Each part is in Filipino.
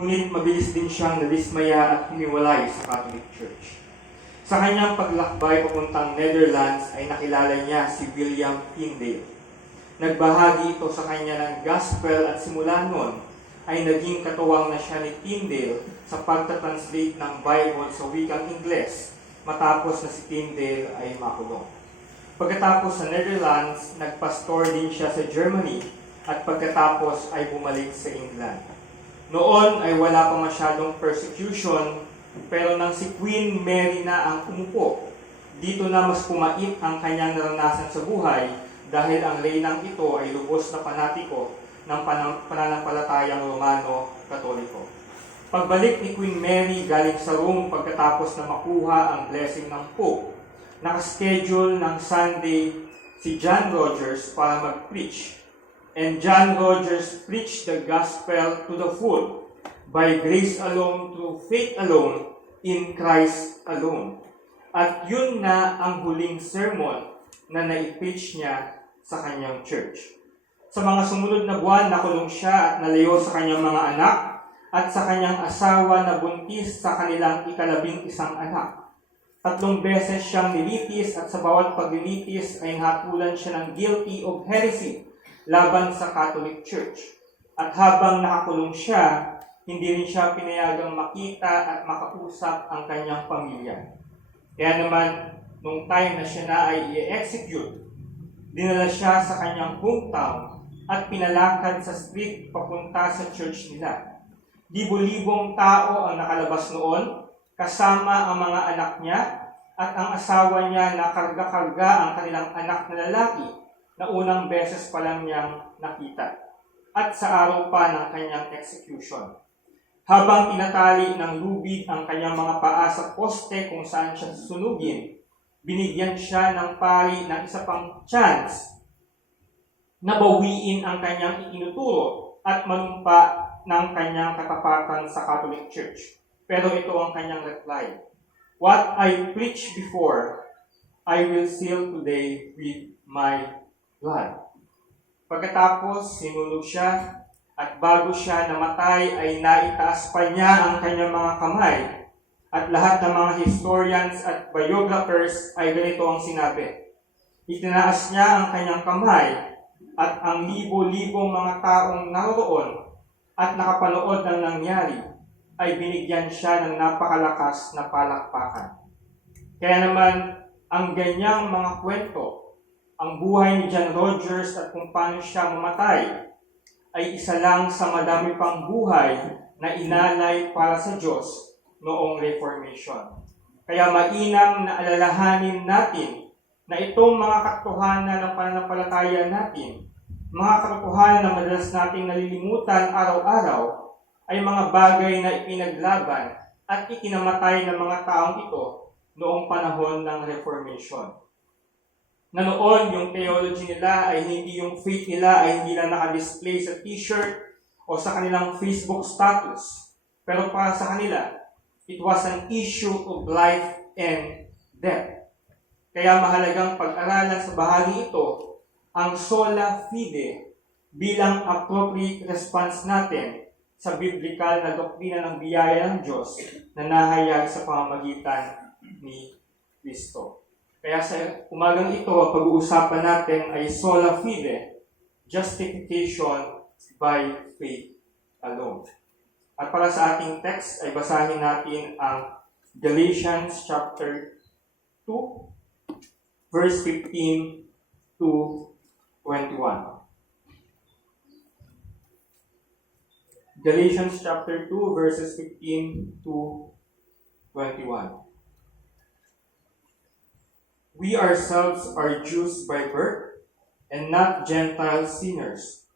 Ngunit mabilis din siyang nadismaya at hiniwalay sa Catholic Church. Sa kanyang paglakbay papuntang Netherlands ay nakilala niya si William Tyndale. Nagbahagi ito sa kanya ng gospel at simula noon ay naging katuwang na siya ni Tyndale sa pagtatranslate ng Bible sa wikang Ingles matapos na si Tyndale ay makulong. Pagkatapos sa Netherlands, nagpastor din siya sa Germany at pagkatapos ay bumalik sa England. Noon ay wala pa masyadong persecution, pero nang si Queen Mary na ang umupo, dito na mas pumait ang kanyang naranasan sa buhay dahil ang reynang ito ay lubos na panatiko ng pananampalatayang Romano-Katoliko. Pagbalik ni Queen Mary galing sa Rome pagkatapos na makuha ang blessing ng Pope, nakaschedule ng Sunday si John Rogers para mag-preach. And John Rogers preached the gospel to the full, by grace alone, through faith alone, in Christ alone. At yun na ang huling sermon na nai-preach niya sa kanyang church. Sa mga sumunod na buwan, nakulong siya at nalayo sa kanyang mga anak at sa kanyang asawa na buntis sa kanilang ika-11 anak. 3 beses siyang nilitis at sa bawat paglilitis ay nahapulan siya ng guilty of heresy laban sa Catholic Church. At habang nakakulong siya, hindi rin siya pinayagang makita at makausap ang kanyang pamilya. Kaya naman, nung time na siya na ay i-execute, dinala siya sa kanyang hometown at pinalakad sa street papunta sa church nila. Libo-libong tao ang nakalabas noon, kasama ang mga anak niya at ang asawa niya na karga-karga ang kanilang anak na lalaki na unang beses pa lang niyang nakita at sa araw pa ng kanyang execution. Habang tinatali ng lubid ang kanyang mga paa sa poste kung saan siya susunugin, binigyan siya ng pari ng isa pang chance na bawiin ang kanyang itinuturo at manumpa ng kanyang katapatan sa Catholic Church. Pero ito ang kanyang reply: "What I preached before, I will seal today with my blood." Pagkatapos, sinunog siya at bago siya namatay ay naitaas pa niya ang kanyang mga kamay. At lahat ng mga historians at biographers ay ganito ang sinabi: itinaas niya ang kanyang kamay at ang libo-libong mga taong naroon at nakapanood ng nangyari ay binigyan siya ng napakalakas na palakpakan. Kaya naman, ang ganyang mga kwento, ang buhay ni John Rogers at kung paano siya mamatay, ay isa lang sa madami pang buhay na inalay para sa Diyos noong Reformation. Kaya mainam na alalahanin natin na itong mga katotohanan ng pananampalataya natin, mga katotohanan na madalas nating nalilimutan araw-araw, ay mga bagay na ipinaglaban at ikinamatay ng mga taong ito noong panahon ng Reformation. Na noon, yung theology nila ay hindi, yung faith nila ay hindi na nakadisplay sa t-shirt o sa kanilang Facebook status. Pero para sa kanila, it was an issue of life and death. Kaya mahalagang pag-aralan sa bahagi ito ang sola fide bilang appropriate response natin sa biblical na doktrina ng biyaya ng Diyos na nahayag sa pamamagitan ni Kristo. Kaya sa umagang ito, ang pag-uusapan natin ay sola fide, justification by faith alone. At para sa ating text ay basahin natin ang Galatians chapter 2, verse 15 to 21. Galatians chapter 2, verses 15 to 21. We ourselves are Jews by birth, and not Gentile sinners.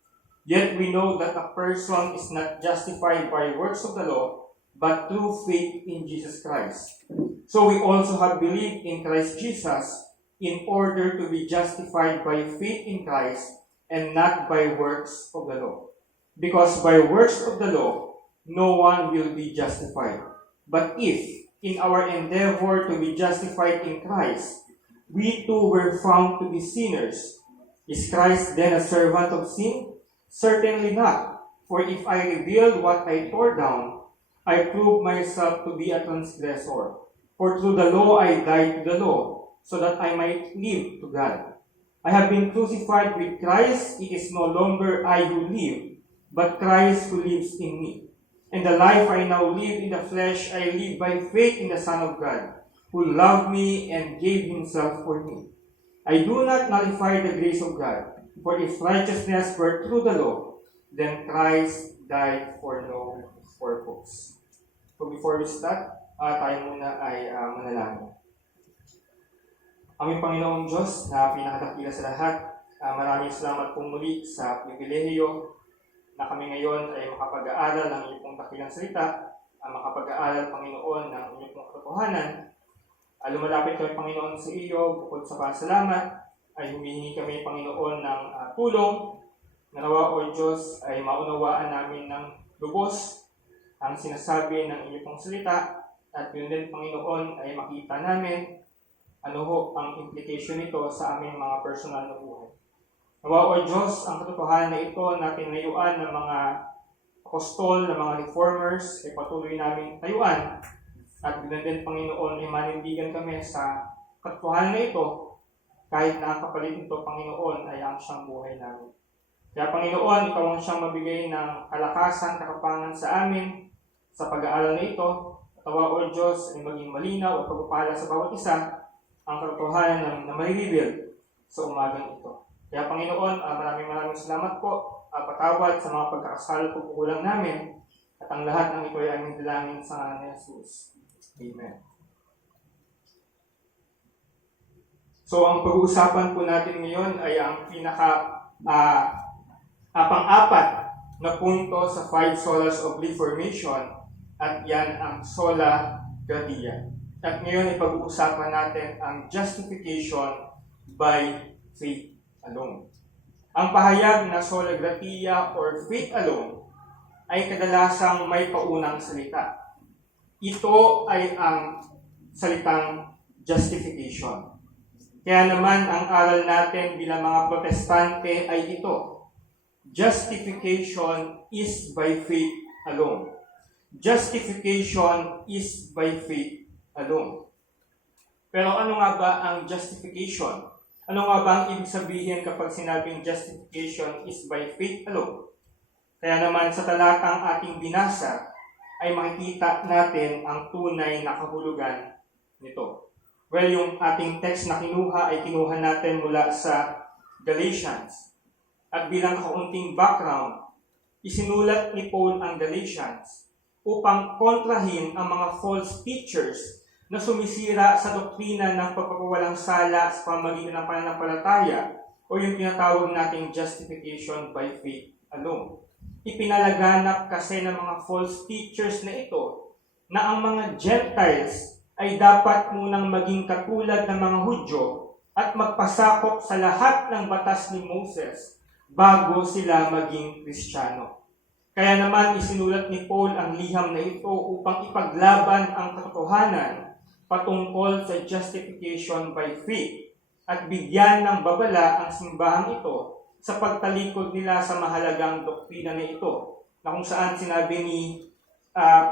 Yet we know that a person is not justified by works of the law, but through faith in Jesus Christ. So we also have believed in Christ Jesus, in order to be justified by faith in Christ, and not by works of the law. Because by works of the law, no one will be justified. But if, in our endeavor to be justified in Christ, we too were found to be sinners, is Christ then a servant of sin? Certainly not. For if I reveal what I tore down, I prove myself to be a transgressor. For through the law I died to the law, so that I might live to God. I have been crucified with Christ. It is no longer I who live, but Christ who lives in me. And the life I now live in the flesh, I live by faith in the Son of God, who loved me and gave himself for me. I do not nullify the grace of God, for if righteousness were through the law, then Christ died for no purpose. So before we start, tayo muna ay manalangin. Aming Panginoong Diyos na pinakatakila sa lahat, maraming salamat po muli sa pribilehiyo na kami ngayon ay makapag-aaral ng iyong pong dakilang salita, makapag-aaral, Panginoon, ng iyong pong katotohanan. Lumalapit kami, Panginoon, sa iyo, bukod sa pasalamat, ay humihingi kami, Panginoon, ng tulong. Nawa, O Diyos, ay maunawaan namin ng lubos ang sinasabi ng iyong pong salita, at yun din, Panginoon, ay makita namin ano ho ang implication nito sa aming mga personal na buhay. Nawa, O Diyos, ang katotohanan na ito na tinayuan ng mga apostol, ng mga reformers, ay patuloy namin tayuan. At ganoon din, Panginoon, ay manindigan kami sa katotohanan na ito, kahit na ang kapalit nito, Panginoon, ay ang siyang buhay namin. Kaya, Panginoon, ikaw ang siyang mabigay ng kalakasan, kakapangan sa amin sa pag-aaral na ito. Nawa, O Diyos, ay maging malinaw at pagpapala sa bawat isa ang katotohanan na marireveal sa umagang ito. Kaya, Panginoon, maraming salamat po. Patawad sa mga pagkakasala at pagkukulang namin. At ang lahat ng ito ay aming dalangin sa ngalan ni Jesus. Amen. So, ang pag-uusapan po natin ngayon ay ang pang-apat na punto sa 5 solas of Reformation, at yan ang sola gratia. At ngayon ay pag-uusapan natin ang justification by faith alone. Ang pahayag na sola gratia or faith alone ay kadalasang may paunang salita. Ito ay ang salitang justification. Kaya naman ang aral natin bilang mga protestante ay ito. Justification is by faith alone. Justification is by faith alone. Pero ano nga ba ang justification? Ano nga ba ang ibig sabihin kapag sinabing justification is by faith alone? Kaya naman sa talatang ating binasa, ay makikita natin ang tunay na kahulugan nito. Well, yung ating text na kinuha ay kinuha natin mula sa Galatians. At bilang kaunting background, isinulat ni Paul ang Galatians upang kontrahin ang mga false teachers na sumisira sa doktrina ng pagpapawalang sala sa pamamagitan ng pananampalataya o yung tinatawag nating justification by faith alone. Ipinalaganap kasi ng mga false teachers na ito na ang mga Gentiles ay dapat munang maging katulad ng mga Hudyo at magpasakop sa lahat ng batas ni Moses bago sila maging Kristiyano. Kaya naman isinulat ni Paul ang liham na ito upang ipaglaban ang katotohanan patungkol sa justification by faith at bigyan ng babala ang simbahang ito sa pagtalikod nila sa mahalagang doktrina na ito, na kung saan sinabi ni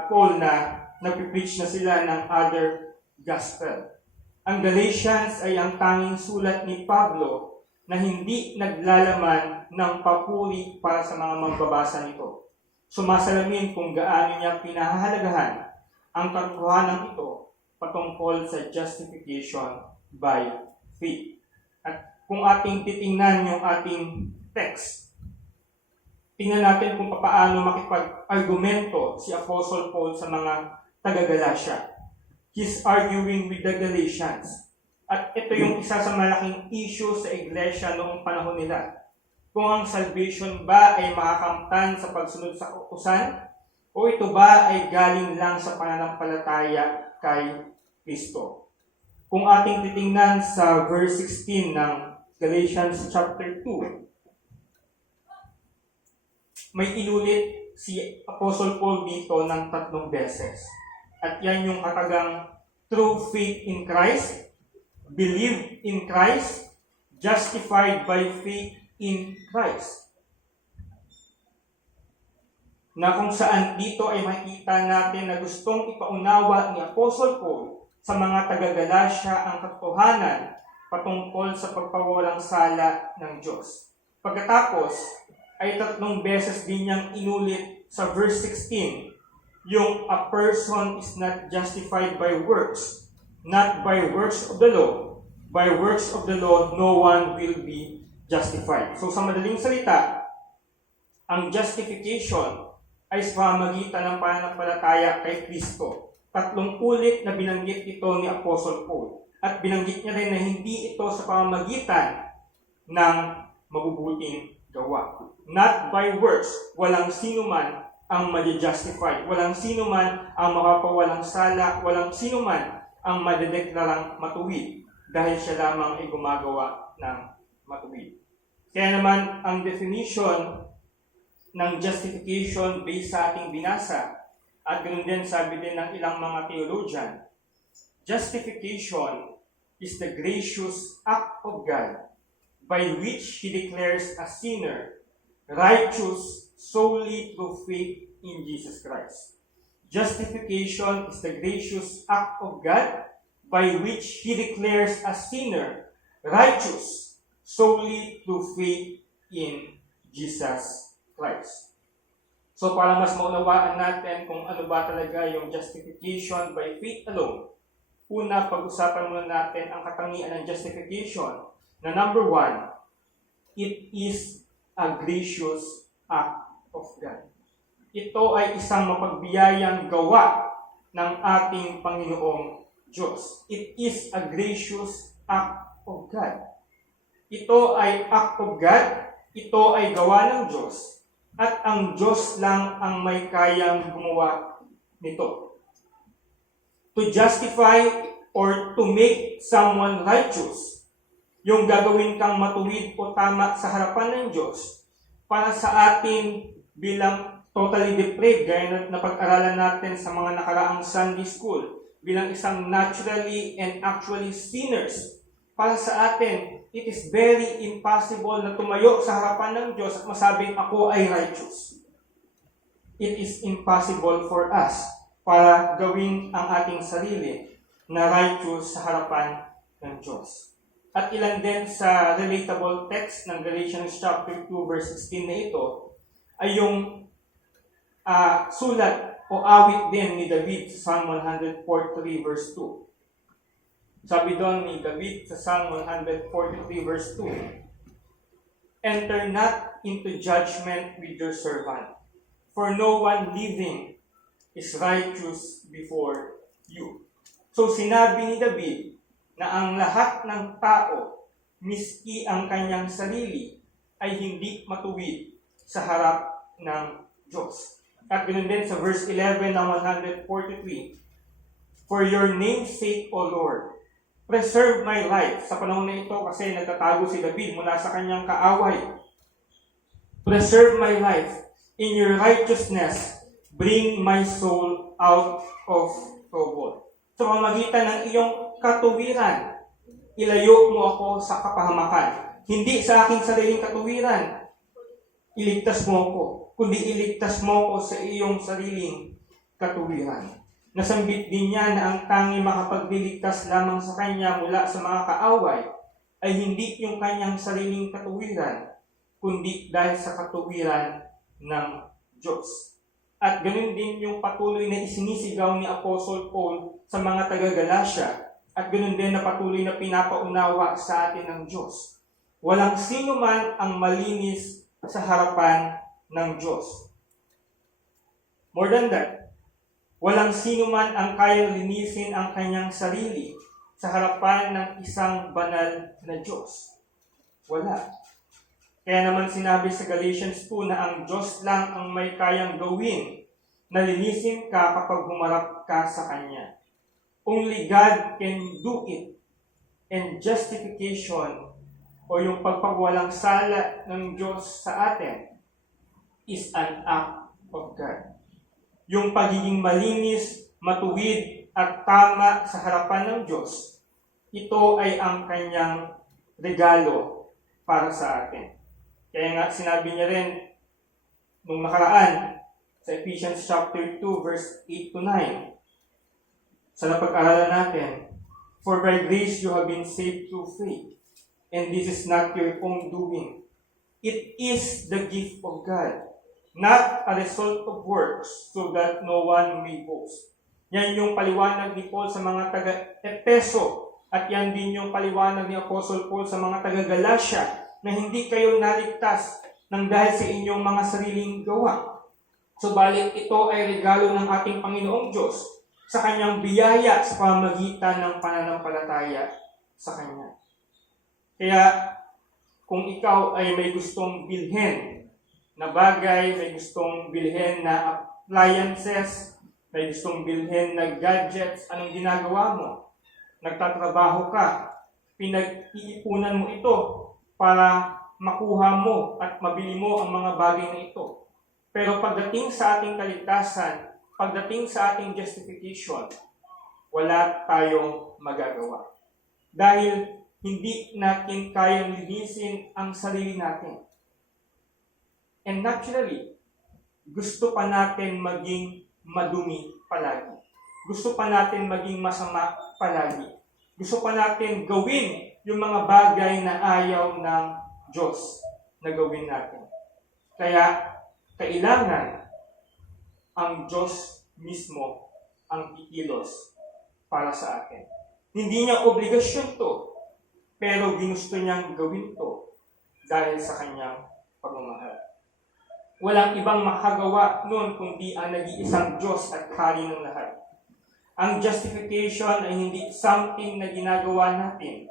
Paul na nagpipreach na sila ng other gospel. Ang Galatians ay ang tanging sulat ni Pablo na hindi naglalaman ng papuri para sa mga magbabasa nito. Sumasalamin kung gaano niya pinahahalagahan ang katotohanan ito patungkol sa justification by faith. At kung ating titingnan yung ating text, tingnan natin kung paano makipag-argumento si Apostle Paul sa mga taga-Galatia. He's arguing with the Galatians. At ito yung isa sa malaking issue sa iglesia noong panahon nila. Kung ang salvation ba ay makakamtan sa pagsunod sa kautusan, o ito ba ay galing lang sa pananampalataya kay Kristo. Kung ating titingnan sa verse 16 ng Galatians chapter 2, may inulit si Apostle Paul dito ng 3 beses. At yan yung katagang true faith in Christ, believe in Christ, justified by faith in Christ. na kung saan dito ay makikita natin na gustong ipaunawa ni Apostle Paul sa mga taga-Galacia ang katotohanan patungkol sa pagpawalang sala ng Diyos. Pagkatapos, ay 3 beses din niyang inulit sa verse 16, yung a person is not justified by works, not by works of the law. By works of the law, no one will be justified. So sa madaling salita, ang justification ay sa pamamagitan ng pananampalataya kay Kristo. 3 ulit na binanggit ito ni Apostle Paul. At binanggit niya rin na hindi ito sa pamamagitan ng mabubuting gawa. Not by works, walang sino man ang ma-justify. Walang sino man ang makapawalang sala. Walang sino man ang madedeklarang matuwid dahil siya lamang ay gumagawa ng matuwid. Kaya naman, ang definition ng justification based sa ating binasa, at ganoon din sabi din ng ilang mga theologian, justification is the gracious act of God by which He declares a sinner righteous solely through faith in Jesus Christ. Justification is the gracious act of God by which He declares a sinner righteous solely through faith in Jesus Christ. So para mas maunawaan natin kung ano ba talaga yung justification by faith alone, una, pag-usapan muna natin ang katangian ng justification na number 1, it is a gracious act of God. Ito ay isang mapagbiyayang gawa ng ating Panginoong Diyos. It is a gracious act of God. Ito ay act of God, ito ay gawa ng Diyos, at ang Diyos lang ang may kayang gumawa nito. To justify or to make someone righteous, yung gagawin kang matuwid o tama sa harapan ng Diyos, para sa atin bilang totally depraved, gaya na napag-aralan natin sa mga nakaraang Sunday School, bilang isang naturally and actually sinners, para sa atin, it is very impossible na tumayo sa harapan ng Diyos at masabing ako ay righteous. It is impossible for us para gawin ang ating sarili na righteous sa harapan ng Diyos. At ilan din sa relatable text ng Galatians chapter 2 verse 16 na ito ay yung sulat o awit din ni David sa Psalm 143 verse 2. Sabi doon ni David sa Psalm 143 verse 2, enter not into judgment with your servant, for no one living is righteous before you. So sinabi ni David na ang lahat ng tao, miski ang kanyang sarili, ay hindi matuwid sa harap ng Diyos. At ganoon din sa verse 11 ng 143, for your name's sake, O Lord, preserve my life. Sa panahon na ito, kasi nagtatago si David mula sa kanyang kaaway. Preserve my life. In your righteousness, bring my soul out of trouble. Sa pamamagitan ng iyong katuwiran, ilayo mo ako sa kapahamakan. Hindi sa aking sariling katuwiran, iligtas mo ako, kundi iligtas mo ako sa iyong sariling katuwiran. Nasambit din niya na ang tanging makapagliligtas lamang sa kanya mula sa mga kaaway ay hindi yung kanyang sariling katuwiran, kundi dahil sa katuwiran ng Diyos. At ganun din yung patuloy na isinisigaw ni Apostle Paul sa mga taga-Galacia, at ganun din na patuloy na pinapaunawa sa atin ng Diyos. Walang sino man ang malinis sa harapan ng Diyos. More than that, walang sino man ang kayang linisin ang kanyang sarili sa harapan ng isang banal na Diyos. Wala. Kaya naman sinabi sa Galatians 2 na ang Diyos lang ang may kayang gawin na linisin ka kapag humarap ka sa Kanya. Only God can do it. And justification o yung pagpagwalang sala ng Diyos sa atin is an act of God. Yung pagiging malinis, matuwid, at tama sa harapan ng Diyos, ito ay ang kanyang regalo para sa atin. Kaya nga sinabi niya rin nung nakaraan, sa Ephesians chapter 2, verse 8 to 9. Sa napag-aralan natin, "For by grace you have been saved through faith, and this is not your own doing. It is the gift of God, not a result of works, so that no one may boast." Yan yung paliwanag ni Paul sa mga taga-Epeso, at yan din yung paliwanag ni Apostle Paul sa mga taga-Galatia, na hindi kayo naligtas ng dahil sa inyong mga sariling gawa. Subalit ito ay regalo ng ating Panginoong Diyos sa kanyang biyaya sa pamamagitan ng pananampalataya sa Kanya. Kaya, kung ikaw ay may gustong bilhin na bagay, may gustong bilhin na appliances, may gustong bilhin na gadgets, anong ginagawa mo? Nagtatrabaho ka, pinag-iipunan mo ito para makuha mo at mabili mo ang mga bagay na ito. Pero pagdating sa ating kaligtasan, pagdating sa ating justification, wala tayong magagawa. Dahil hindi natin kayang linisin ang sarili natin. And naturally, gusto pa natin maging madumi palagi. Gusto pa natin maging masama palagi. Gusto pa natin gawin yung mga bagay na ayaw ng Diyos na gawin natin. Kaya, kailangan ang Diyos mismo ang kikilos para sa atin. Hindi niya obligasyon to, pero ginusto niyang gawin to dahil sa kanyang pagmamahal. Walang ibang makagawa noon kundi ang nag-iisang Diyos at Hari ng lahat. Ang justification ay hindi something na ginagawa natin.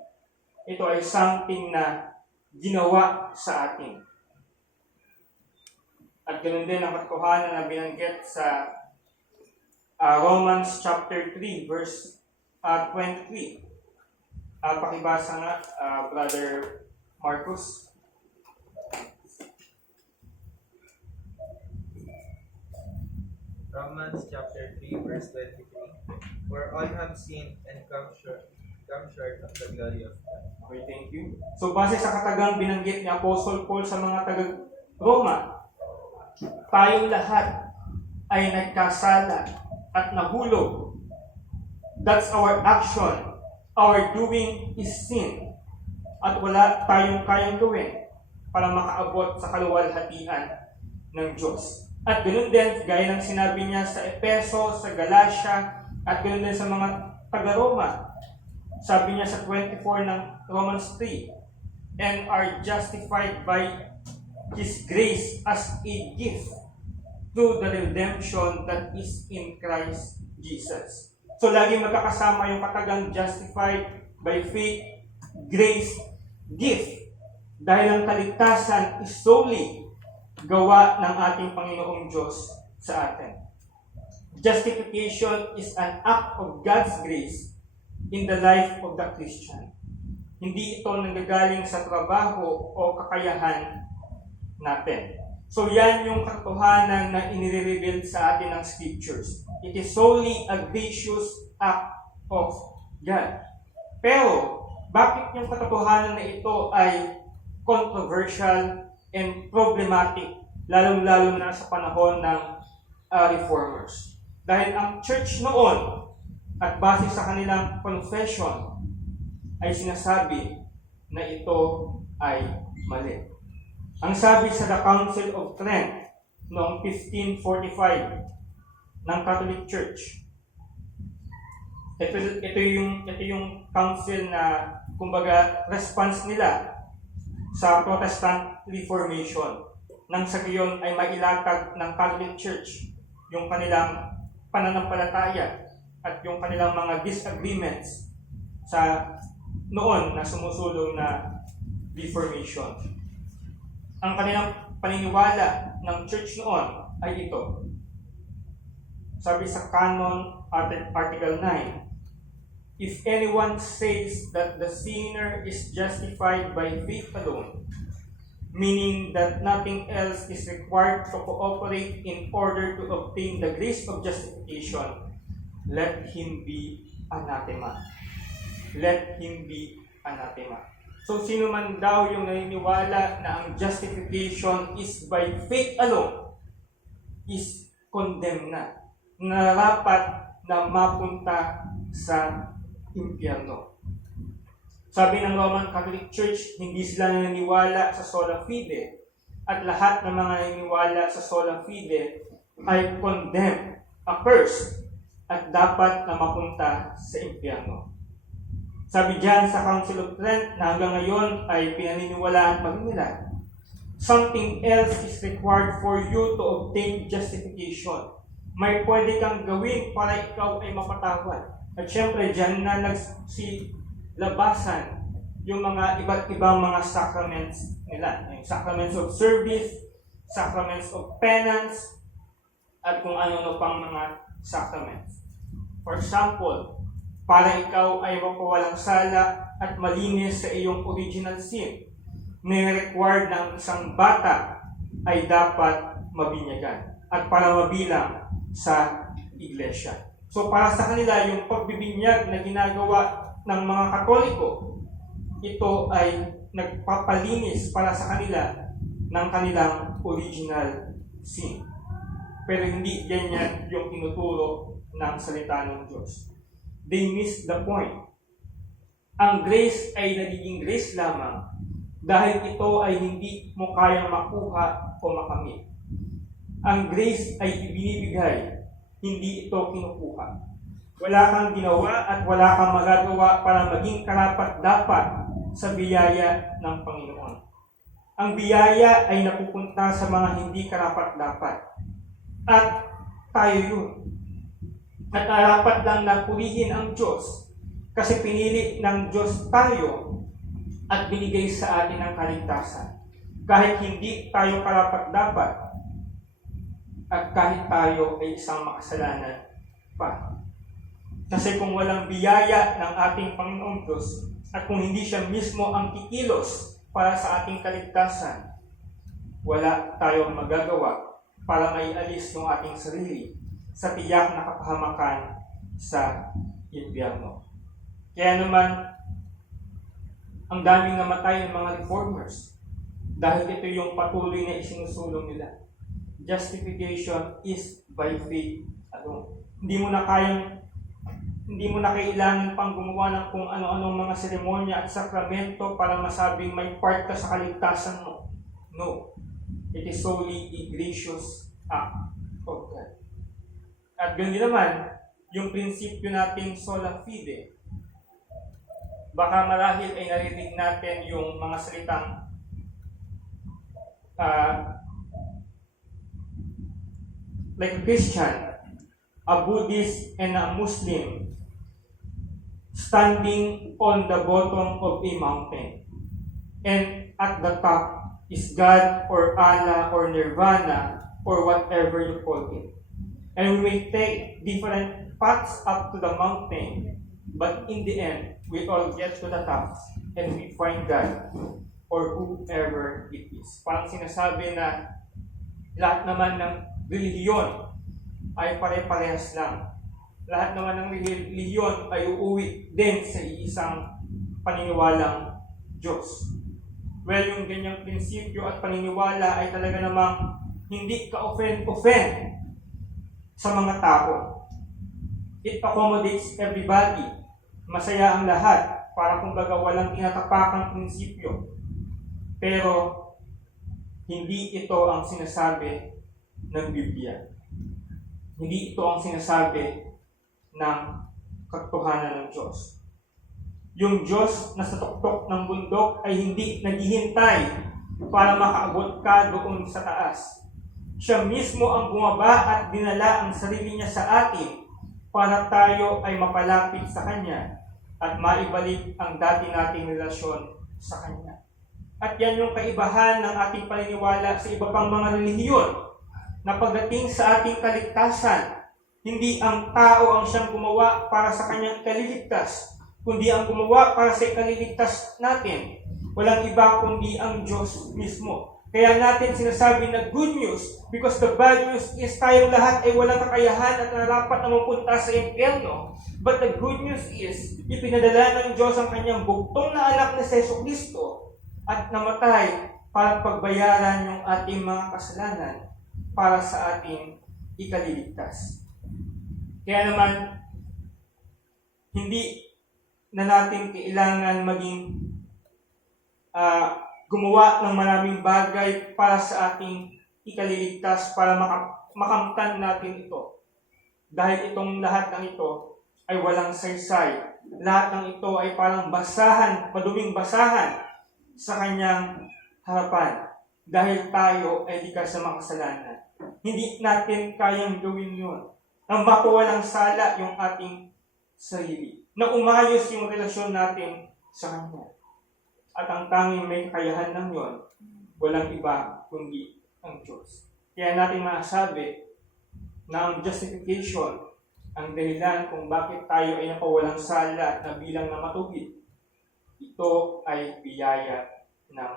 Ito ay something na ginawa sa atin. At ganoon din ang katotohanan na binanggit sa Romans chapter 3 verse 23. Pakibasa nga, Brother Marcus. Romans chapter 3 verse 23. "For all have sinned and come short of the glory of God." Okay, thank you. So, base sa katagang binanggit ni Apostle Paul sa mga taga-Roma, tayong lahat ay nagkasala at nahulog. That's our action. Our doing is sin. At wala tayong kayang gawin para makaabot sa kaluwalhatian ng Diyos. At ganoon din, gaya ng sinabi niya sa Epeso, sa Galatia, at ganoon din sa mga taga-Roma. Sabi niya sa 24 ng Romans 3, "And are justified by His grace as a gift through the redemption that is in Christ Jesus." So laging magkakasama yung katagang justified by faith, grace, gift. Dahil ang kaligtasan is solely gawa ng ating Panginoong Diyos sa atin. Justification is an act of God's grace in the life of the Christian. Hindi ito nanggagaling sa trabaho o kakayahan natin. So yan yung katotohanan na inire-reveal sa atin ng Scriptures. It is solely a gracious act of God. Pero, bakit yung katotohanan na ito ay controversial and problematic, lalong-lalo na sa panahon ng reformers? Dahil ang church noon, at base sa kanilang confession, ay sinasabi na ito ay mali. Ang sabi sa The Council of Trent noong 1545 ng Catholic Church, ito yung council na kumbaga response nila sa Protestant Reformation, nang sa gayon ay mailatag ng Catholic Church yung kanilang pananampalataya at yung kanilang mga disagreements sa noon na sumusulong na Reformation. Ang kanilang paniniwala ng church noon ay ito. Sabi sa Canon Article 9, "If anyone says that the sinner is justified by faith alone, meaning that nothing else is required to cooperate in order to obtain the grace of justification, let him be anathema." Let him be anathema. So, sino man daw yung naniniwala na ang justification is by faith alone, is condemn na, nararapat na mapunta sa impyerno. Sabi ng Roman Catholic Church, hindi sila naniniwala sa sola fide, at lahat ng mga naniniwala sa sola fide ay condemned, accursed, at dapat na mapunta sa impyerno. Sabi diyan sa Council of Trent na hanggang ngayon ay pinaniniwalaan pa rin nila, something else is required for you to obtain justification. May pwede kang gawin para ikaw ay mapatawad. At syempre, diyan na nagsilabasan yung mga iba't ibang mga sacraments nila. Yung sacraments of service, sacraments of penance, at kung ano pang mga sacraments. For example, para ikaw ay mapawalang sala at malinis sa iyong original sin, ni-required ng isang bata ay dapat mabinyagan at para mabilang sa iglesia. So para sa kanila, yung pagbibinyag na ginagawa ng mga Katoliko, ito ay nagpapalinis para sa kanila ng kanilang original sin. Pero hindi ganyan yung tinuturo ng salita ng Diyos. They miss the point. Ang grace ay nagiging grace lamang dahil ito ay hindi mo kayang makuha o makamit. Ang grace ay ibinibigay, hindi ito kinukuha. Wala kang ginawa at wala kang magagawa para maging karapat-dapat sa biyaya ng Panginoon. Ang biyaya ay napupunta sa mga hindi karapat-dapat. At tayo yun. At dapat lang na purihin ang Diyos kasi pinili ng Diyos tayo at binigay sa atin ang kaligtasan. Kahit hindi tayo karapat-dapat at kahit tayo ay isang makasalanan pa. Kasi kung walang biyaya ng ating Panginoong Diyos at kung hindi siya mismo ang kikilos para sa ating kaligtasan, wala tayong magagawa para maialis ng ating sarili sa tiyak na kapahamakan sa impyerno. Kaya naman, ang daming namatay ng mga reformers dahil ito yung patuloy na isinusulong nila. Justification is by faith alone. Hindi mo na kailangan pang gumawa ng kung ano-anong mga seremonya at sakramento para masabing may part ka sa kaligtasan mo. No. It is solely a gracious act of God. At ganyan naman, yung prinsipyo nating sola fide. Baka marahil ay narinig natin yung mga salitang like a Christian, a Buddhist, and a Muslim standing on the bottom of a mountain. And at the top is God or Allah or Nirvana or whatever you call it. And we may take different paths up to the mountain, but in the end, we all get to the top and we find God or whoever it is. Parang sinasabi na lahat naman ng relihiyon ay pare-parehas lang. Lahat naman ng relihiyon ay uuwi din sa isang paniniwalang Diyos. Well, yung ganyang prinsipyo at paniniwala ay talaga namang hindi ka-offend sa mga tao. It accommodates everybody. Masaya ang lahat para kumbaga walang tinatapakang prinsipyo. Pero hindi ito ang sinasabi ng Biblia. Hindi ito ang sinasabi ng katotohanan ng Diyos. Yung Diyos na sa tuktok ng bundok ay hindi naghihintay para makaabot ka doon sa taas. Siya mismo ang bumaba at dinala ang sarili niya sa atin para tayo ay mapalapit sa Kanya at maibalik ang dati nating relasyon sa Kanya. At yan yung kaibahan ng ating paniniwala sa iba pang mga relihiyon na pagdating sa ating kaligtasan, hindi ang tao ang siyang gumawa para sa kanyang kaliligtas, kundi ang gumawa para sa kaliligtas natin. Walang iba kundi ang Diyos mismo. Kaya natin sinasabi na good news because the bad news is tayong lahat ay walang kakayahan at narapat na mapunta sa impyerno. But the good news is ipinadala ng Diyos ang kanyang bugtong na anak na si Jesucristo at namatay para pagbayaran yung ating mga kasalanan para sa ating ikaliligtas. Kaya naman, hindi na natin kailangan maging gumawa ng maraming bagay para sa ating ikaliligtas para makamtan natin ito. Dahil itong lahat ng ito ay walang saysay. Lahat ng ito ay parang basahan, maduming basahan sa kanyang harapan. Dahil tayo ay likas sa makasalanan. Hindi natin kayang gawin yun. Nang mapawalang sala yung ating sarili. Na umayos yung relasyon natin sa Kanya. At ang tanging may kakayahan ng yon, walang iba kundi ang Diyos. Kaya natin masasabi na ang justification, ang dahilan kung bakit tayo ay napawalang sala at nabilang na matuwid, ito ay biyaya ng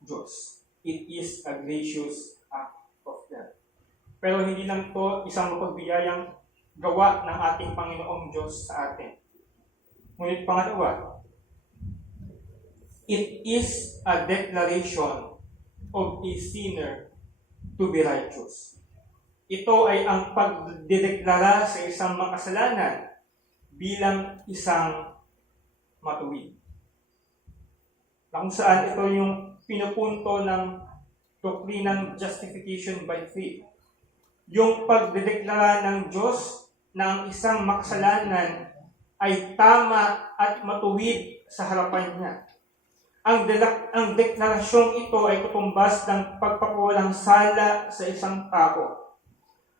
Diyos. It is a gracious act of God. Pero hindi lang ito isang mapagbiyayang gawa ng ating Panginoong Diyos sa atin. Ngunit pangalawa, it is a declaration of a sinner to be righteous. Ito ay ang pagdedeklara sa isang makasalanan bilang isang matuwid. Na kung saan ito yung pinupunto ng doktrinang justification by faith. Yung pagdedeklara ng Diyos na ang isang makasalanan ay tama at matuwid sa harapan niya. Ang deklarasyong ito ay tutumbas ng pagpapawalang sala sa isang tao.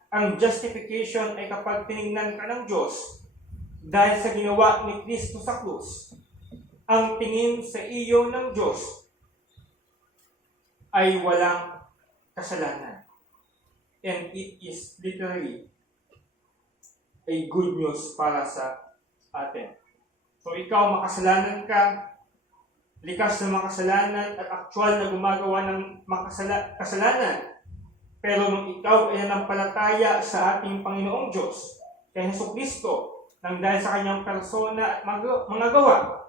Ang justification ay kapag tiningnan ka ng Diyos dahil sa ginawa ni Kristo sa krus. Ang tingin sa iyo ng Diyos ay walang kasalanan. And it is literally a good news para sa atin. So ikaw, makasalanan ka, likas na makasalanan at aktual na gumagawa ng kasalanan. Pero nung ikaw ay nanampalataya sa ating Panginoong Diyos, kay Jesucristo, nang dahil sa kanyang persona at mga gawa,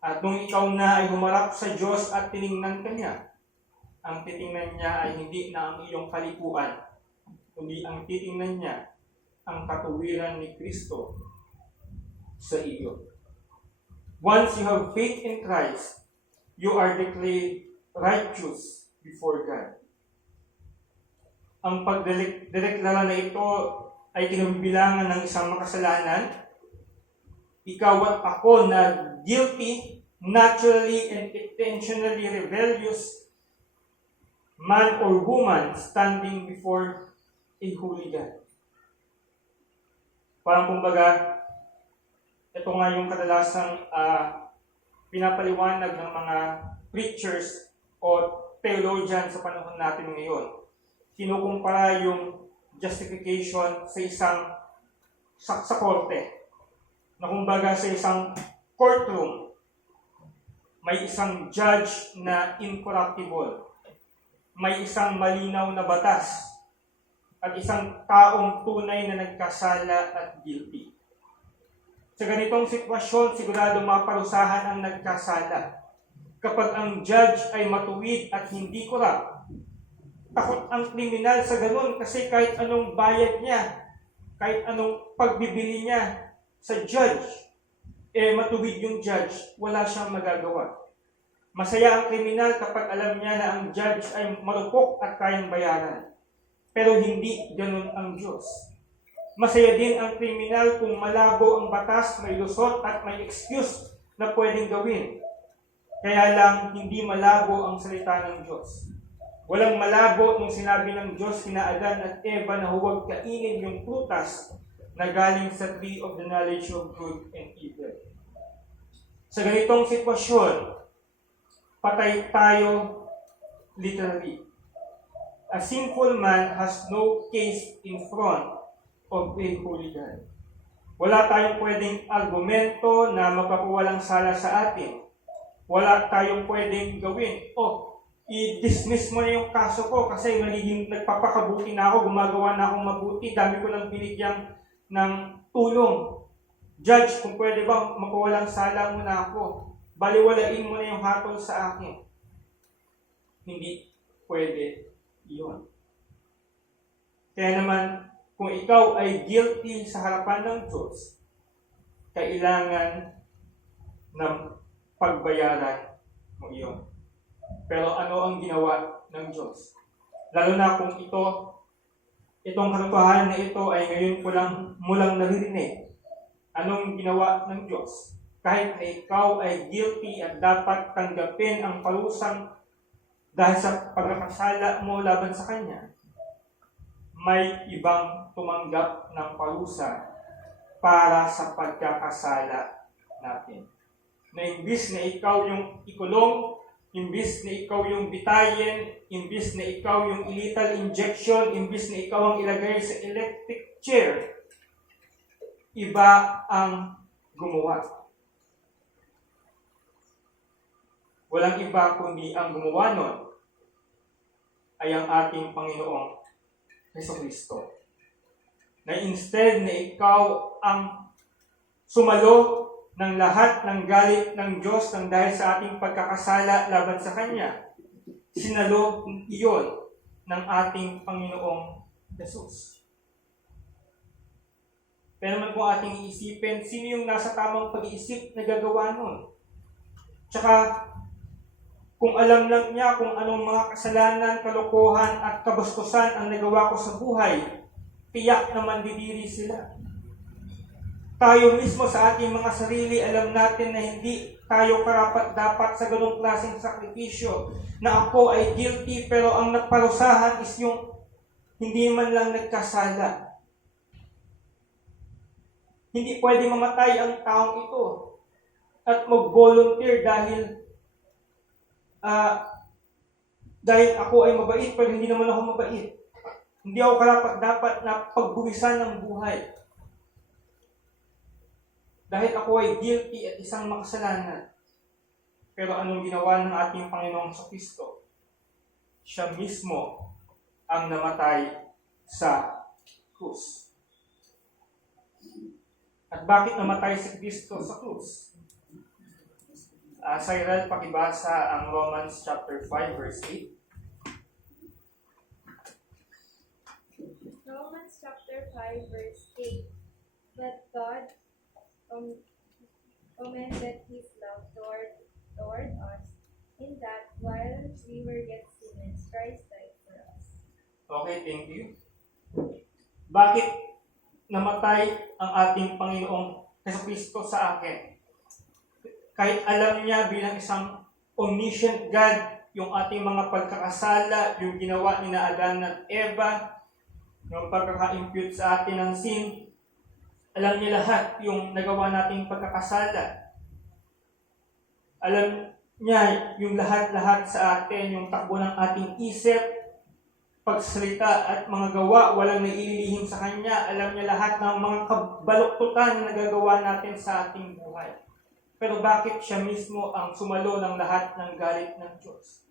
at nung ikaw na ay humarap sa Diyos at tiningnan kanya, ang titingnan niya ay hindi na ang iyong kalikuan, kundi ang titingnan niya ang katuwiran ni Kristo sa iyo. Once you have faith in Christ, you are declared righteous before God. Ang pagdedeklara na ito ay kinubilangan ng isang makasalanan. Ikaw at ako na guilty, naturally and intentionally rebellious man or woman standing before a holy God. Parang kumbaga, ito nga yung kadalasang pinapaliwanag ng mga preachers o theologian sa panahon natin ngayon. Kinukumpara yung justification sa isang sa korte. Na kumbaga sa isang courtroom, may isang judge na incorruptible. May isang malinaw na batas. At isang taong tunay na nagkasala at guilty. Sa ganitong sitwasyon, sigurado maparusahan ang nagkasala. Kapag ang judge ay matuwid at hindi corrupt, takot ang kriminal sa ganun kasi kahit anong bayad niya, kahit anong pagbibili niya sa judge, matuwid yung judge, wala siyang magagawa. Masaya ang kriminal kapag alam niya na ang judge ay marupok at kayang bayaran. Pero hindi ganun ang Diyos. Masaya din ang kriminal kung malabo ang batas, may lusot at may excuse na pwedeng gawin. Kaya lang hindi malabo ang salita ng Diyos. Walang malabo nung sinabi ng Diyos kina Adan at Eva na huwag kainin yung prutas na galing sa tree of the knowledge of good and evil. Sa ganitong sitwasyon, patay tayo literally. A sinful man has no case in front of a holy God. Wala tayong pwedeng argumento na magpapawalang sala sa atin. Wala tayong pwedeng gawin. I-dismiss mo na yung kaso ko kasi nagpapakabuti na ako, gumagawa na akong mabuti, dami ko lang binigyan ng tulong. Judge, kung pwede ba, mapawalang sala mo na ako. Baliwalain mo na yung hatol sa akin. Hindi pwede yun. Kaya naman, kung ikaw ay guilty sa harapan ng Diyos, kailangan ng pagbayaran mo iyon. Pero ano ang ginawa ng Diyos? Lalo na kung itong katotohanan na ito ay ngayon mo lang naririnig. Anong ginawa ng Diyos? Kahit na ikaw ay guilty at dapat tanggapin ang parusang dahil sa pagkakasala mo laban sa Kanya, may ibang tumanggap ng parusa para sa pagkakasala natin. Na imbis na ikaw yung ikulong, imbis na ikaw yung bitayin, imbis na ikaw yung lethal injection, imbis na ikaw ang ilagay sa electric chair, iba ang gumawa. Walang iba kundi ang gumawa nun ay ang ating Panginoong Jesucristo. Na instead na ikaw ang sumalo ng lahat ng galit ng Diyos nang dahil sa ating pagkakasala laban sa Kanya, sinalo iyon ng ating Panginoong Jesus. Pero naman kung ating iisipin, sino yung nasa tamang pag-iisip na gagawa nun? Tsaka, kung alam lang niya kung anong mga kasalanan, kalokohan at kabastusan ang nagawa ko sa buhay, tiyak na mandidiri sila. Tayo mismo sa ating mga sarili, alam natin na hindi tayo karapat-dapat sa ganong klaseng sakripisyo, na ako ay guilty pero ang naparusahan is yung hindi man lang nagkasala. Hindi pwede mamatay ang taong ito at mag-volunteer dahil ako ay mabait pero hindi naman ako mabait. Hindi ako karapat-dapat na pagbuwisan ng buhay. Dahil ako ay guilty at isang makasalanan. Pero anong ginawa ng ating Panginoong Jesucristo? Siya mismo ang namatay sa krus. At bakit namatay si Kristo sa krus? Cyril, pakibasa ang Romans chapter 5 verse 8. Romans chapter 5 verse 8. But God commended His love toward us, in that while we were yet sinners, Christ died for us. Okay, thank you. Bakit namatay ang ating Panginoong Jesucristo sa akin? Kahit alam niya bilang isang omniscient God, yung ating mga pagkakasala, yung ginawa ni Adan at Eva, yung pagkaka-impute sa atin ng sin, alam niya lahat yung nagawa nating pagkakasala. Alam niya yung lahat-lahat sa atin, yung takbo ng ating isip, pagsalita at mga gawa, walang naililihim sa Kanya. Alam niya lahat ng mga kabaluktutan na nagagawa natin sa ating buhay. Pero bakit siya mismo ang sumalo ng lahat ng galit ng Diyos?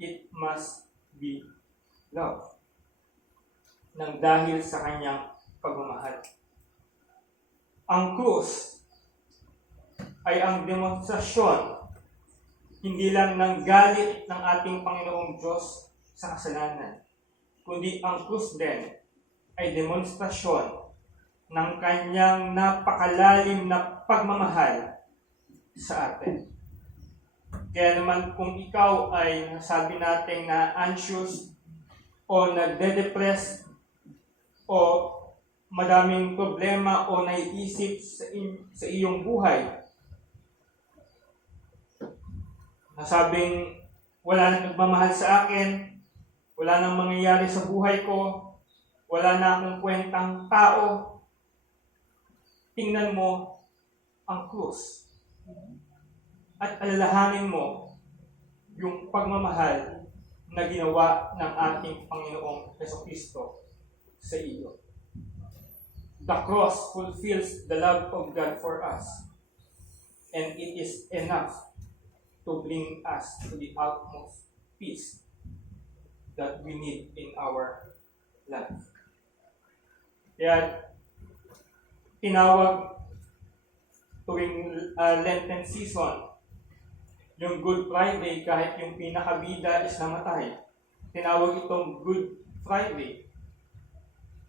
It must be love. Nang dahil sa Kanyang pagmamahal. Ang krus ay ang demonstrasyon hindi lang ng galit ng ating Panginoong Diyos sa kasalanan, kundi ang krus din ay demonstrasyon ng Kanyang napakalalim na pagmamahal sa atin. Kaya naman kung ikaw ay nasabi natin na anxious o nagde-depress o madaming problema o naiisip sa iyong buhay, nasabing wala nang nagmamahal sa akin, wala nang mangyayari sa buhay ko, wala na akong kwentang tao, tingnan mo ang krus at alalahanin mo yung pagmamahal na ginawa ng ating Panginoong Jesucristo sa iyo. The cross fulfills the love of God for us, and it is enough to bring us to the utmost peace that we need in our life. Kaya tinawag tuwing Lenten season, yung Good Friday, kahit yung pinakabida is namatay, tinawag itong Good Friday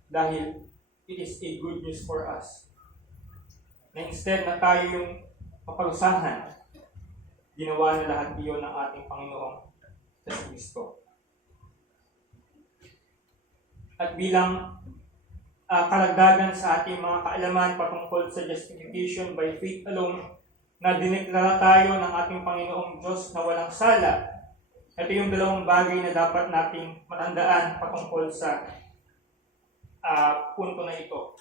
dahil it is a good news for us. Na instead na tayo yung paparusahan, ginawa na lahat iyon ng ating Panginoong Kristo. At bilang karagdagan sa ating mga kaalaman patungkol sa justification by faith alone, na dineklara tayo ng ating Panginoong Diyos na walang sala, ito yung dalawang bagay na dapat nating matandaan patungkol sa punto na ito.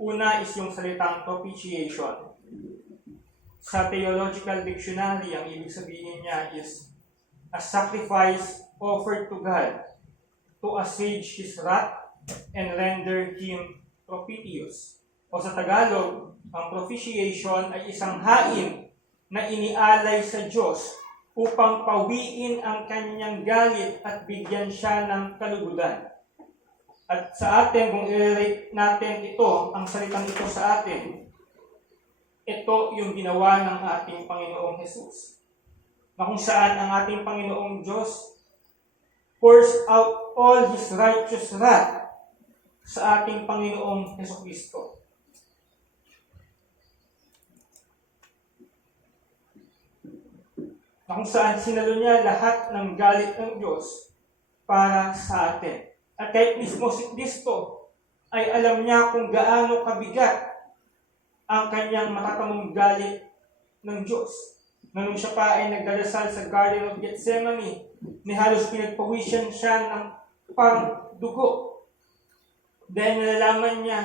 Una is yung salitang propitiation. Sa Theological Dictionary, ang ibig sabihin niya is a sacrifice offered to God to assuage His wrath and render Him propitious. O sa Tagalog, ang propitiation ay isang hain na inialay sa Diyos upang pawiin ang kanyang galit at bigyan siya ng kalugudan. At sa atin, kung i-relate natin ito, ang salitang ito sa atin, ito yung ginawa ng ating Panginoong Jesus. Na kung saan ang ating Panginoong Diyos pours out all His righteous wrath sa ating Panginoong Jesucristo. Na kung saan sinalo niya lahat ng galit ng Diyos para sa atin. At kahit mismo si Kristo ay alam niya kung gaano kabigat ang kanyang matatamong galit ng Diyos. Nung siya pa ay nagdarasal sa Garden of Gethsemane, ni halos pinagpawisan siya ng parang dugo. Dahil nalalaman niya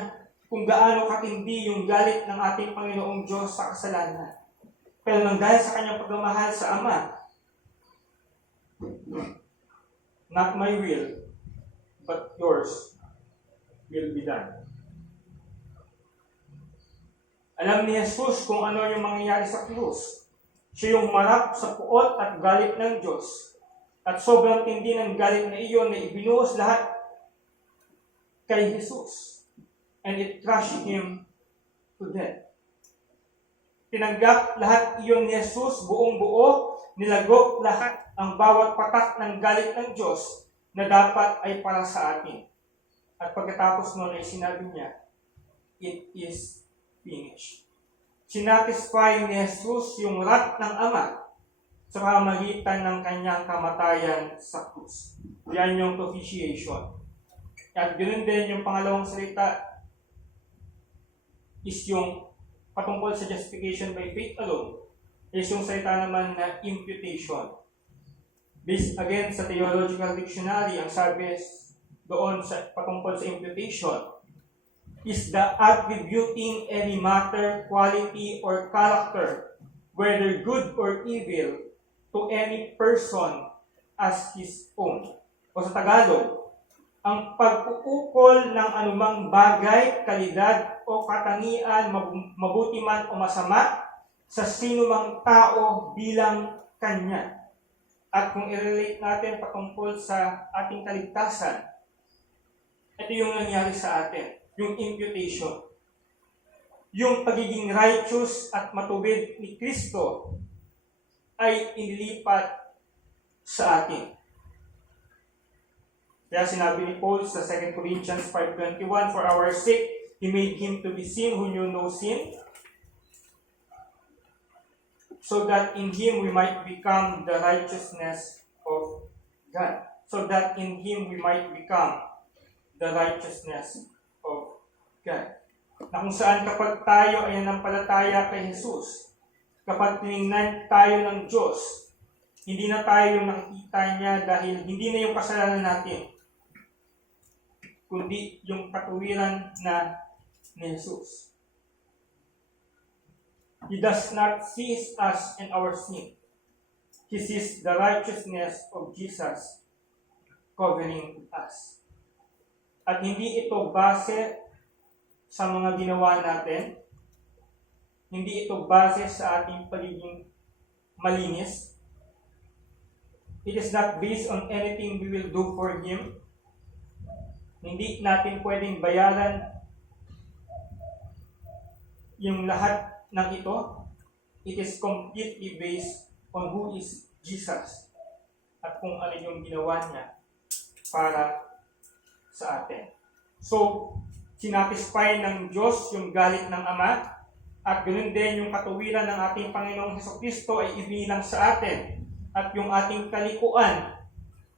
kung gaano katindi yung galit ng ating Panginoong Diyos sa kasalanan. Pero nang dahil sa kanyang pagmamahal sa Ama, not my will, but yours will be done. Alam ni Jesus kung ano yung mangyayari sa krus. Siya yung marap sa puot at galit ng Diyos. At sobrang tindi ng galit na iyon na ibinuhos lahat kay Jesus. And it crushed Him to death. Tinanggap lahat iyon ni Jesus buong buo, nilagok lahat ang bawat patak ng galit ng Diyos na dapat ay para sa atin. At pagkatapos noon ay sinabi niya, it is finished. Sinatisfy ni Jesus yung wrath ng Ama sa pamamagitan ng kanyang kamatayan sa krus. Yan yung propitiation. At ganoon din yung pangalawang salita is yung patungkol sa justification by faith alone, is yung salita naman na imputation. Based again sa Theological Dictionary, ang sabi doon sa patungkol sa imputation is the attributing any matter, quality, or character, whether good or evil, to any person as his own. O sa Tagalog, ang pagkuukol ng anumang bagay, kalidad, o katangian, mabuti man o masama, sa sinumang tao bilang kanya. At kung i-relate natin patungkol sa ating kaligtasan, ito yung nangyari sa atin, yung imputation. Yung pagiging righteous at matubid ni Kristo ay inilipat sa atin. Kaya sinabi ni Paul sa 2 Corinthians 5:21, for our sake, He made Him to be sin who knew no sin, so that in Him we might become the righteousness of God. So that in Him we might become the righteousness of God. Na kung saan kapag tayo ay nanampalataya kay Jesus, kapag tinignan tayo ng Diyos, hindi na tayo yung nakikita niya dahil hindi na yung kasalanan natin, kundi yung katuwiran na ni Jesus. He does not see us in our sin. He sees the righteousness of Jesus covering us. At hindi ito base sa mga ginawa natin. Hindi ito base sa ating pagiging malinis. It is not based on anything we will do for Him. Hindi natin pwedeng bayaran yung lahat ng ito. It is completely based on who is Jesus at kung ano yung ginawa niya para sa atin. So, Sinatisfy ng Diyos yung galit ng Ama, at ganoon din yung katuwiran ng ating Panginoong Hesukristo ay ibinilang sa atin, at yung ating kalikuan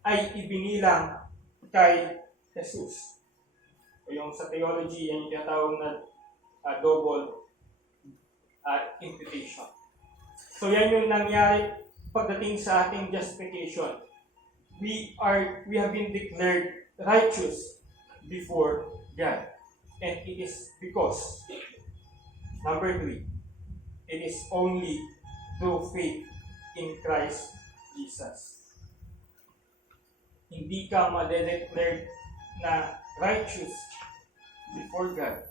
ay ibinilang kay Jesus. O yung sa theology, yan yung tinatawag na double imputation. So yan yung nangyari pagdating sa ating justification. We have been declared righteous before God. And it is because, number 3, it is only through faith in Christ Jesus. Hindi ka ma-declared na righteous before God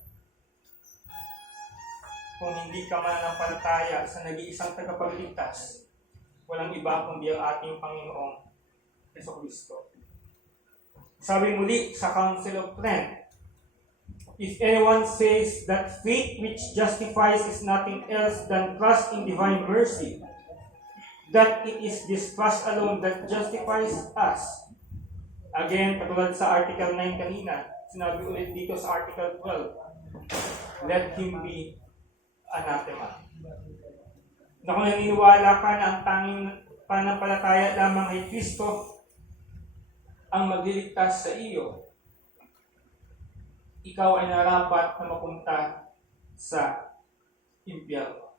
kung hindi ka mananampalataya sa nag-iisang tagapagligtas. Walang iba kundi ang ating Panginoong Jesucristo. Sabi muli sa Council of Trent, if anyone says that faith which justifies is nothing else than trust in divine mercy, that it is this trust alone that justifies us. Again, katulad sa Article 9 kanina, sinabi ulit dito sa Article 12, let him be anathema. Na kung naniniwala ka na ang tanging pananampalataya lamang kay Kristo ang magliligtas sa iyo, ikaw ay narapat na mapunta sa impyerno.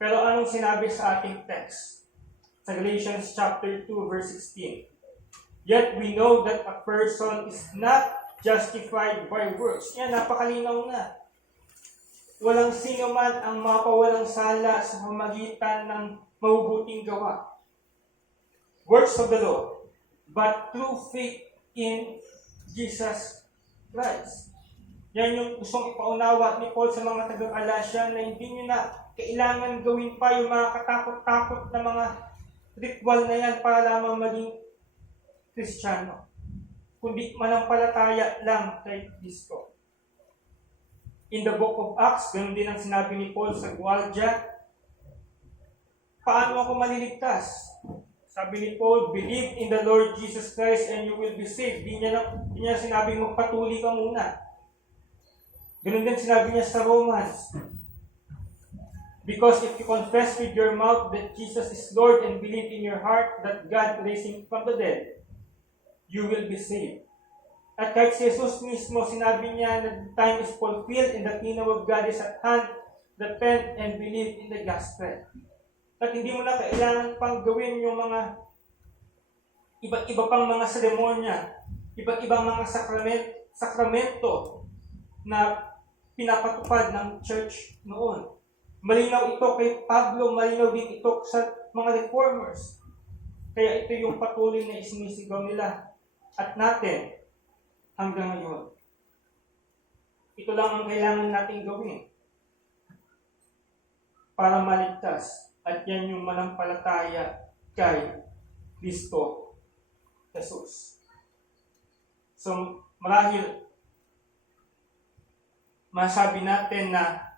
Pero anong sinabi sa ating text? Sa Galatians chapter 2 verse 16. Yet we know that a person is not justified by works. Yan, napakalinaw na. Walang sino man ang mapawalang sala sa pamagitan ng mabubuting gawa. Works of the law, but through faith in Jesus Christ. Yan yung gustong ipaunawa ni Paul sa mga taga-Galatia na hindi nyo na kailangan gawin pa yung mga katakot-takot na mga ritual na yan para lamang maging Kristiyano. Kundi manampalataya lang kay Kristo. In the book of Acts, ganun din ang sinabi ni Paul sa Gualdia, paano ako maliligtas? Sabi ni Paul, believe in the Lord Jesus Christ and you will be saved. Di niya sinabing magpatuli ka muna. Ganun din sinabi niya sa Romans. Because if you confess with your mouth that Jesus is Lord and believe in your heart that God raised Him from the dead, you will be saved. At kahit si Jesus mismo, sinabi niya na the time is fulfilled and the kingdom of God is at hand, repent and believe in the gospel. At hindi mo na kailangan pang gawin yung mga iba't iba pang mga seremonya, iba't ibang mga sakramento na pinapatupad ng church noon. Malinaw ito kay Pablo, malinaw din ito sa mga reformers. Kaya ito yung patuloy na isinisigaw nila at natin hanggang ngayon. Ito lang ang kailangan nating gawin para maligtas. At yan yung manampalataya kay Kristo Jesus. So, marahil masabi natin na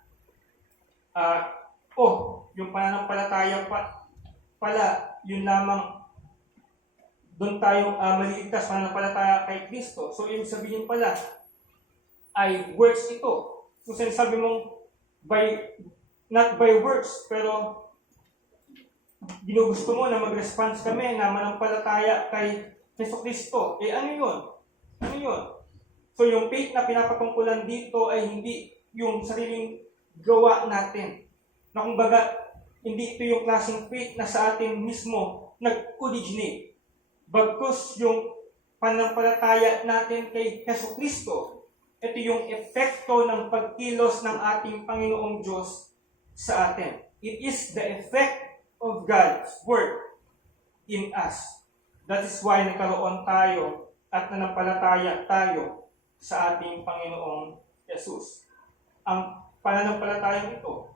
yung pananampalataya pala, yun lamang doon tayo maliligtas pananampalataya kay Kristo. So, yung sabihin pala ay works ito. Kung sinasabi mong not by works, pero ginugusto mo na mag-response kami na manampalataya kay Jesucristo. Ano yun? Ano yun? So, yung faith na pinapatungkulan dito ay hindi yung sariling gawa natin. Na kumbaga, hindi ito yung klaseng faith na sa atin mismo nag-originate. Bagkus yung pananampalataya natin kay Jesucristo, ito yung epekto ng pagkilos ng ating Panginoong Diyos sa atin. It is the effect of God's work in us. That is why nagkaroon tayo at nanampalataya tayo sa ating Panginoong Jesus. Ang pananampalatayang ito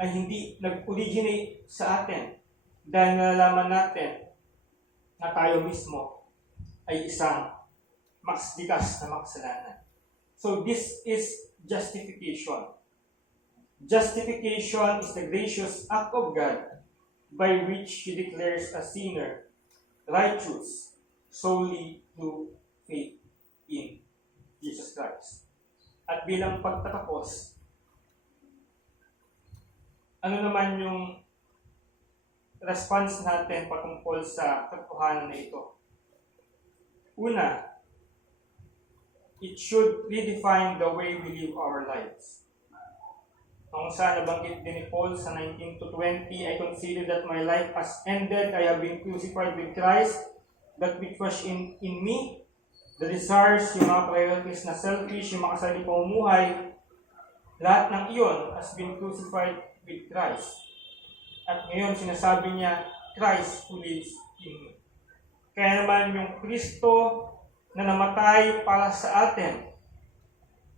ay hindi nag-originate sa atin dahil nalalaman natin na tayo mismo ay isang maksdikas na makasalanan. So this is justification. Justification is the gracious act of God by which He declares a sinner righteous solely through faith in Jesus Christ. At bilang pagtatapos, ano naman yung response natin patungkol sa katotohanan na ito? Una, it should redefine the way we live our lives. Kung saan nabanggit din ni Paul sa 19 to 20, I consider that my life has ended. I have been crucified with Christ. That which was in me, the desires, yung mga priorities na selfish, yung mga sarili pamumuhay, lahat ng iyon has been crucified with Christ. At ngayon sinasabi niya, Christ who lives in me. Kaya naman yung Kristo na namatay para sa atin,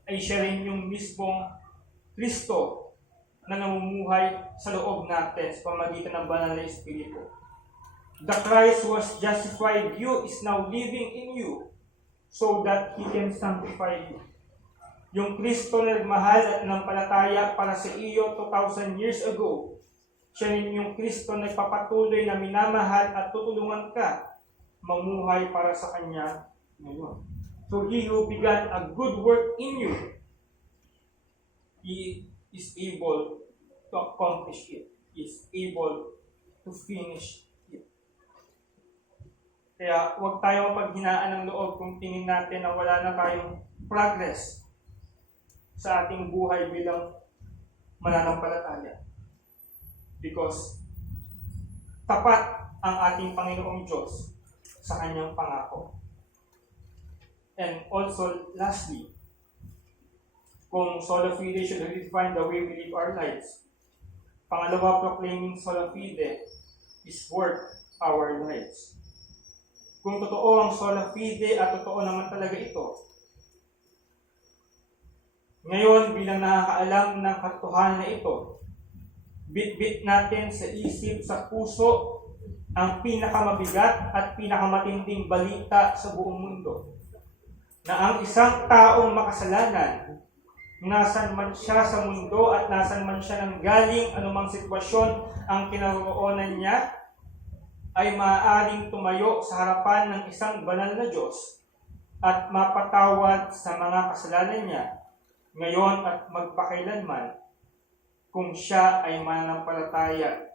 ay siya rin yung mismong Kristo na namumuhay sa loob natin sa pamamagitan ng banal na Espiritu. The Christ who has justified you is now living in you so that He can sanctify you. Yung Kristo na nagmahal at nampalataya para sa iyo 2,000 years ago, siya rin yung Kristo na nagpapatuloy na minamahal at tutulungan ka mamuhay para sa Kanya ngayon. So He who began a good work in you, He is able to accomplish it. He is able to finish it. Kaya huwag tayo mapaghinaan ng loob kung tingin natin na wala na tayong progress sa ating buhay bilang mananampalataya. Because tapat ang ating Panginoong Diyos sa Kanyang pangako. And also, lastly, kung sola fide should redefine the way we live our lives, pangalawa, proclaiming sola fide is worth our lives. Kung totoo ang sola fide at totoo naman talaga ito, ngayon bilang nakakaalam ng katotohanan na ito, bit-bit natin sa isip, sa puso, ang pinakamabigat at pinakamatinding balita sa buong mundo. Na ang isang taong makasalanan, nasan man siya sa mundo at nasan man siya nang galing, anumang sitwasyon ang kinaroroonan niya, ay maaaring tumayo sa harapan ng isang banal na Diyos at mapatawad sa mga kasalanan niya ngayon at magpakailanman kung siya ay mananampalataya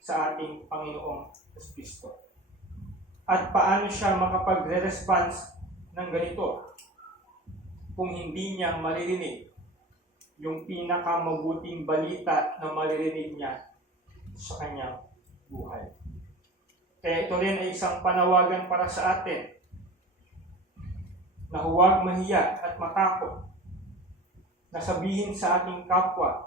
sa ating Panginoong Kristo. At paano siya makapagre-response ng ganito kung hindi niya maririnig yung pinakamabuting balita na maririnig niya sa kanyang buhay. Kaya ito rin ay isang panawagan para sa atin na huwag mahiya at matakot na sabihin sa ating kapwa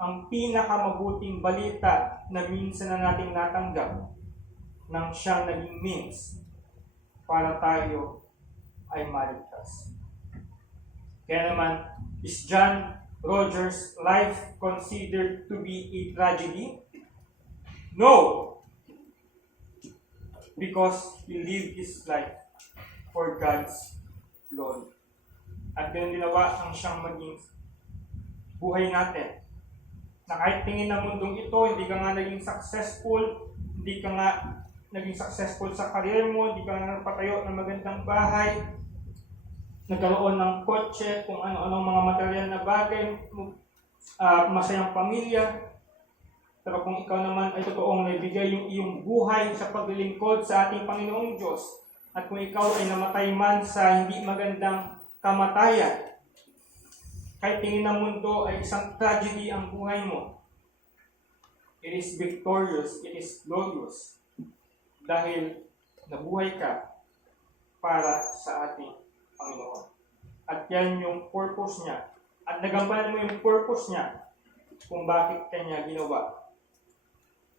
ang pinakamabuting balita na minsan na nating natanggap nang siyang naging means para tayo ay maligtas. Kaya naman, is John Rogers' life considered to be a tragedy? No! Because he lived his life for God's glory. At ganun ginawa ang siyang maging buhay natin. Na kahit tingin ng mundong ito, hindi ka nga naging successful, hindi ka nga naging successful sa career mo, hindi ka nga napatayo ng magandang bahay, nagkaroon ng kotse, kung ano-anong mga material na bagay, masayang pamilya. Pero kung ikaw naman ay totoong naibigay yung iyong buhay sa paglilingkod sa ating Panginoong Diyos, at kung ikaw ay namatay man sa hindi magandang kamatayan, kahit tingin ng mundo ay isang tragedy ang buhay mo, it is victorious, it is glorious, dahil nabuhay ka para sa ating Panginoon. At yan yung purpose niya. At nagampanan mo yung purpose niya kung bakit kanya ginawa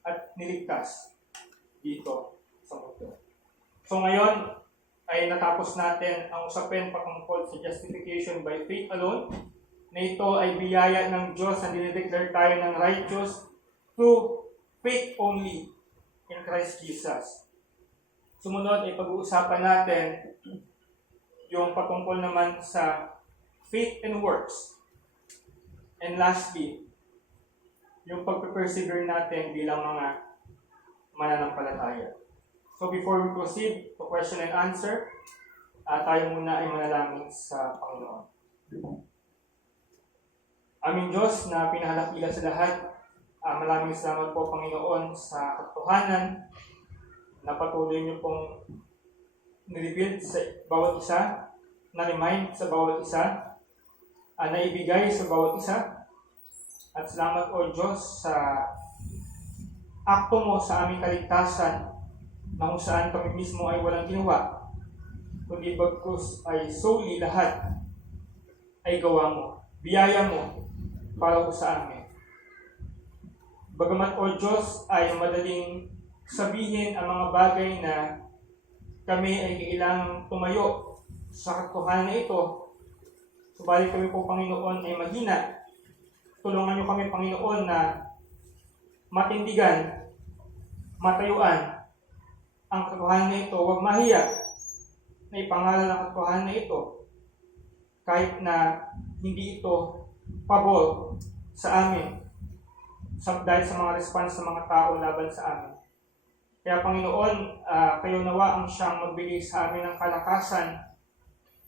at niligtas dito sa mundo. So ngayon ay natapos natin ang usapin patungkol sa justification by faith alone, na ito ay biyaya ng Diyos na dinideclare tayo ng righteous through faith only in Christ Jesus. Sumunod ay pag-uusapan natin yung patungkol naman sa faith and works. And lastly, yung pag-persevere natin bilang mga mananampalataya. So before we proceed to question and answer, tayo muna ay manalangin sa Panginoon. Aming Diyos na pinahalakila sa lahat, maraming salamat po Panginoon sa katotohanan na patuloy niyo pong nireveal sa bawat isa, na-remind sa bawat isa, naibigay sa bawat isa. At salamat o Diyos sa akto mo sa aming kaligtasan na kung saan kami mismo ay walang ginawa, kundi bagkus ay solely lahat ay gawa mo, biyaya mo para po sa amin. Bagamat o Diyos ay madaling sabihin ang mga bagay na kami ay kailangang tumayo sa katotohanan na ito, subalit kami po Panginoon ay mahina. Tulungan niyo kami Panginoon na matindigan, matayuan ang katotohanan na ito, huwag mahiya na ipangalan ang katotohanan na ito kahit na hindi ito pabor sa amin dahil sa mga response ng mga tao laban sa amin. Kaya Panginoon, kayo nawa ang siyang magbigay sa amin ng kalakasan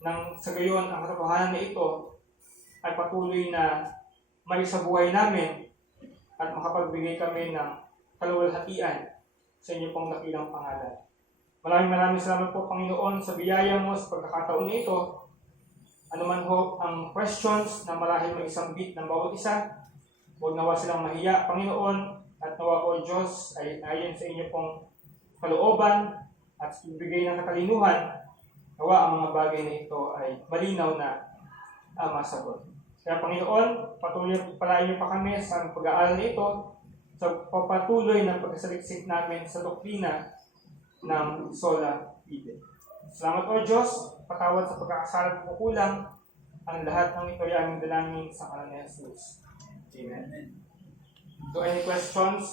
nang sa gayon ang katotohanan na ito ay patuloy na may sa buhay namin at makapagbigay kami ng kaluwalhatian sa inyo pong dakilang pangalan. Maraming salamat po Panginoon sa biyaya mo sa pagkakataon na ito. Ano man ho ang questions na marahil may isang bit ng bawat isa, huwag nawa silang mahiya Panginoon, at nawa po Diyos ay ayon sa inyo pong kalooban at ibigay ng katalinuhan, nawa ang mga bagay na ito ay malinaw na masagot. Kaya Panginoon, patuloy palain niyo pa kami sa pag-aaral na ito, sa papatuloy ng pagkasaliksik namin sa doktrina ng Sola Fide. Salamat o Diyos, patawad sa pagkakasala at kukulang, ang lahat ng ito ay aming dalangin sa ngalan ni Jesus. Amen. So any questions?